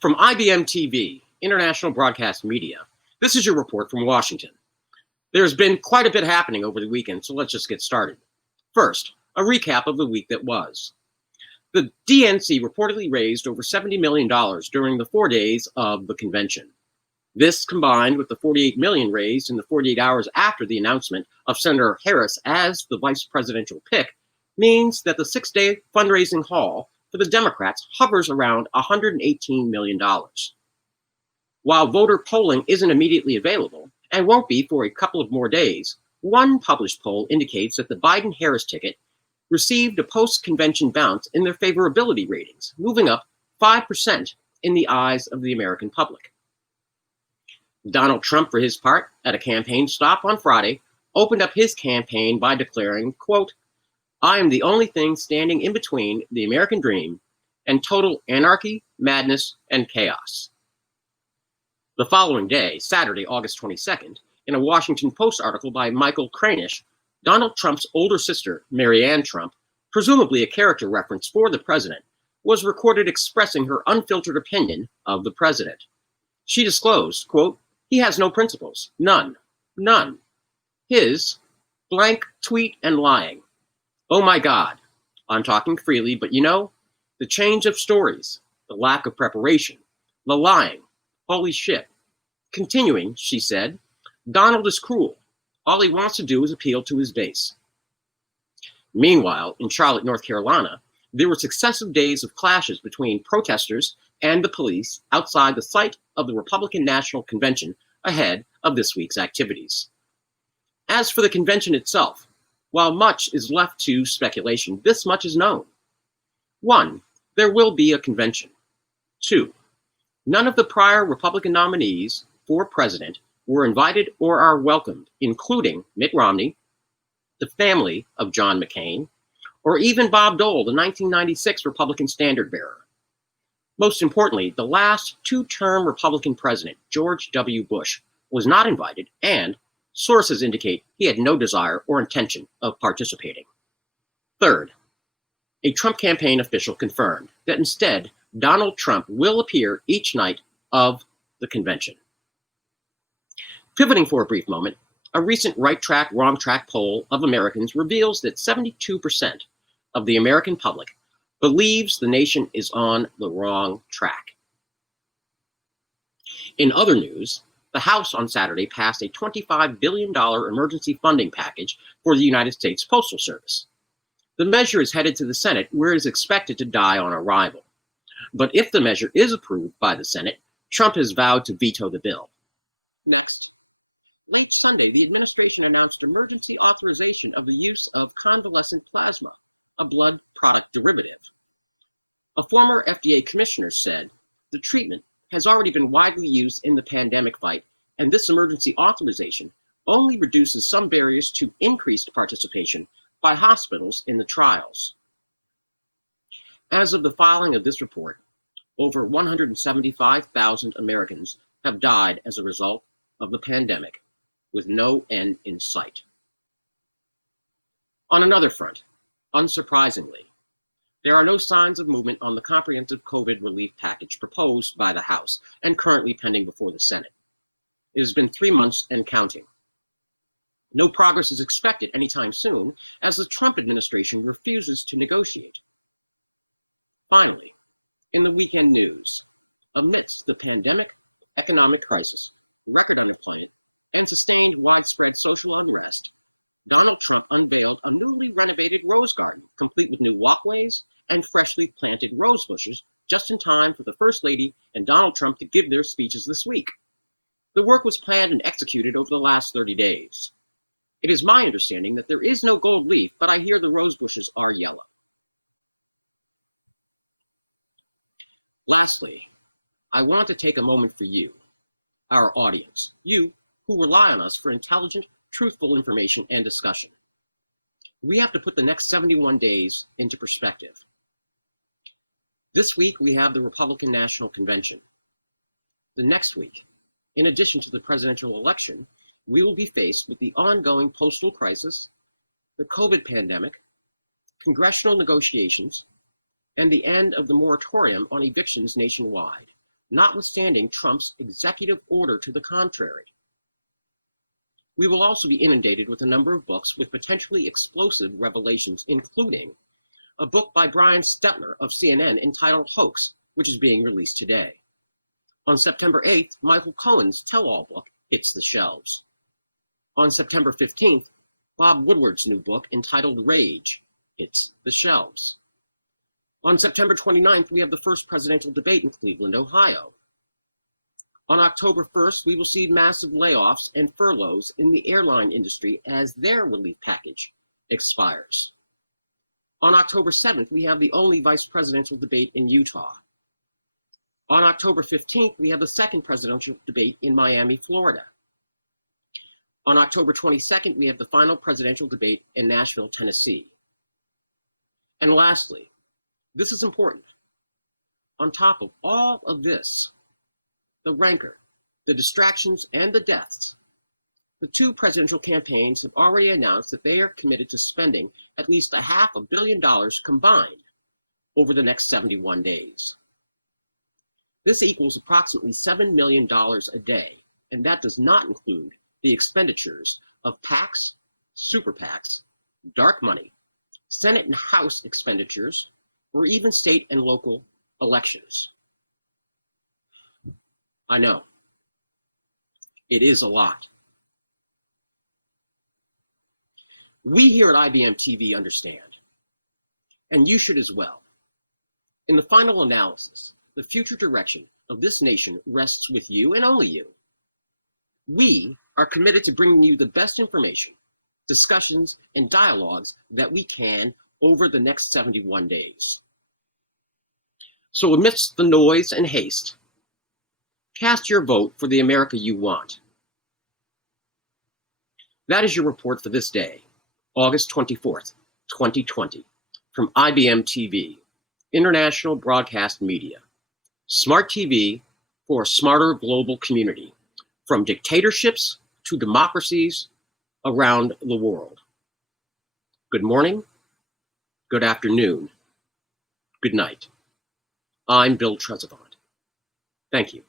From IBM TV, International Broadcast Media, this is your report from Washington. There's been quite a bit happening over the weekend, so let's just get started. First, a recap of the week that was. The DNC reportedly raised over $70 million during the 4 days of the convention. This, combined with the $48 million raised in the 48 hours after the announcement of Senator Harris as the vice presidential pick, means that the 6-day fundraising haul for the Democrats hovers around $118 million. While voter polling isn't immediately available, and won't be for a couple of more days, one published poll indicates that the Biden-Harris ticket received a post-convention bounce in their favorability ratings, moving up 5% in the eyes of the American public. Donald Trump, for his part, at a campaign stop on Friday, opened up his campaign by declaring, quote, "I am the only thing standing in between the American dream and total anarchy, madness, and chaos." The following day, Saturday, August 22nd, in a Washington Post article by Michael Kranish, Donald Trump's older sister, Marianne Trump, presumably a character reference for the president, was recorded expressing her unfiltered opinion of the president. She disclosed, quote, "He has no principles. None. None. His blank tweet and lying. Oh my God. I'm talking freely, but you know, the change of stories, the lack of preparation, the lying. Holy shit." Continuing, she said, "Donald is cruel. All he wants to do is appeal to his base." Meanwhile, in Charlotte, North Carolina, there were successive days of clashes between protesters and the police outside the site of the Republican National Convention ahead of this week's activities. As for the convention itself, while much is left to speculation, this much is known. 1, there will be a convention. 2, none of the prior Republican nominees for president were invited or are welcomed, including Mitt Romney, the family of John McCain, or even Bob Dole, the 1996 Republican standard bearer. Most importantly, the last 2-term Republican president, George W. Bush, was not invited, and sources indicate he had no desire or intention of participating. Third, a Trump campaign official confirmed that instead, Donald Trump will appear each night of the convention. Pivoting for a brief moment, a recent Right Track, Wrong Track poll of Americans reveals that 72% of the American public believes the nation is on the wrong track. In other news, the House on Saturday passed a $25 billion emergency funding package for the United States Postal Service. The measure is headed to the Senate, where it is expected to die on arrival. But if the measure is approved by the Senate, Trump has vowed to veto the bill. Next, late Sunday, the administration announced emergency authorization of the use of convalescent plasma, a blood product derivative. A former FDA commissioner said, "The treatment has already been widely used in the pandemic fight, and this emergency authorization only reduces some barriers to increased participation by hospitals in the trials." As of the filing of this report, over 175,000 Americans have died as a result of the pandemic, with no end in sight. On another front, unsurprisingly, there are no signs of movement on the comprehensive COVID relief package proposed by the House and currently pending before the Senate. It has been 3 months and counting. No progress is expected anytime soon, as the Trump administration refuses to negotiate. Finally, in the weekend news, amidst the pandemic, economic crisis, record unemployment, and sustained widespread social unrest, Donald Trump unveiled a newly renovated rose garden, complete with new walkways and freshly planted rose bushes, just in time for the First Lady and Donald Trump to give their speeches this week. The work was planned and executed over the last 30 days. It is my understanding that there is no gold leaf, but I hear the rose bushes are yellow. Lastly, I want to take a moment for you, our audience, you who rely on us for intelligent, truthful information and discussion. We have to put the next 71 days into perspective. This week, we have the Republican National Convention. The next week, in addition to the presidential election, we will be faced with the ongoing postal crisis, the COVID pandemic, congressional negotiations, and the end of the moratorium on evictions nationwide, notwithstanding Trump's executive order to the contrary. We will also be inundated with a number of books with potentially explosive revelations, including a book by Brian Stetler of CNN entitled Hoax, which is being released today. On September 8th, Michael Cohen's tell-all book hits the shelves. On September 15th, Bob Woodward's new book entitled Rage hits the shelves. On September 29th, we have the first presidential debate in Cleveland, Ohio. On October 1st, we will see massive layoffs and furloughs in the airline industry as their relief package expires. On October 7th, we have the only vice presidential debate in Utah. On October 15th, we have the second presidential debate in Miami, Florida. On October 22nd, we have the final presidential debate in Nashville, Tennessee. And lastly, this is important. On top of all of this, the rancor, the distractions, and the deaths, the two presidential campaigns have already announced that they are committed to spending at least $500 million combined over the next 71 days. This equals approximately $7 million a day, and that does not include the expenditures of PACs, super PACs, dark money, Senate and House expenditures, or even state and local elections. I know. It is a lot. We here at IBM TV understand, and you should as well. In the final analysis, the future direction of this nation rests with you and only you. We are committed to bringing you the best information, discussions, and dialogues that we can over the next 71 days. So amidst the noise and haste, cast your vote for the America you want. That is your report for this day, August 24th, 2020, from IBM TV, International Broadcast Media. Smart TV for a smarter global community, from dictatorships to democracies around the world. Good morning, good afternoon, good night. I'm Bill Trezevant. Thank you.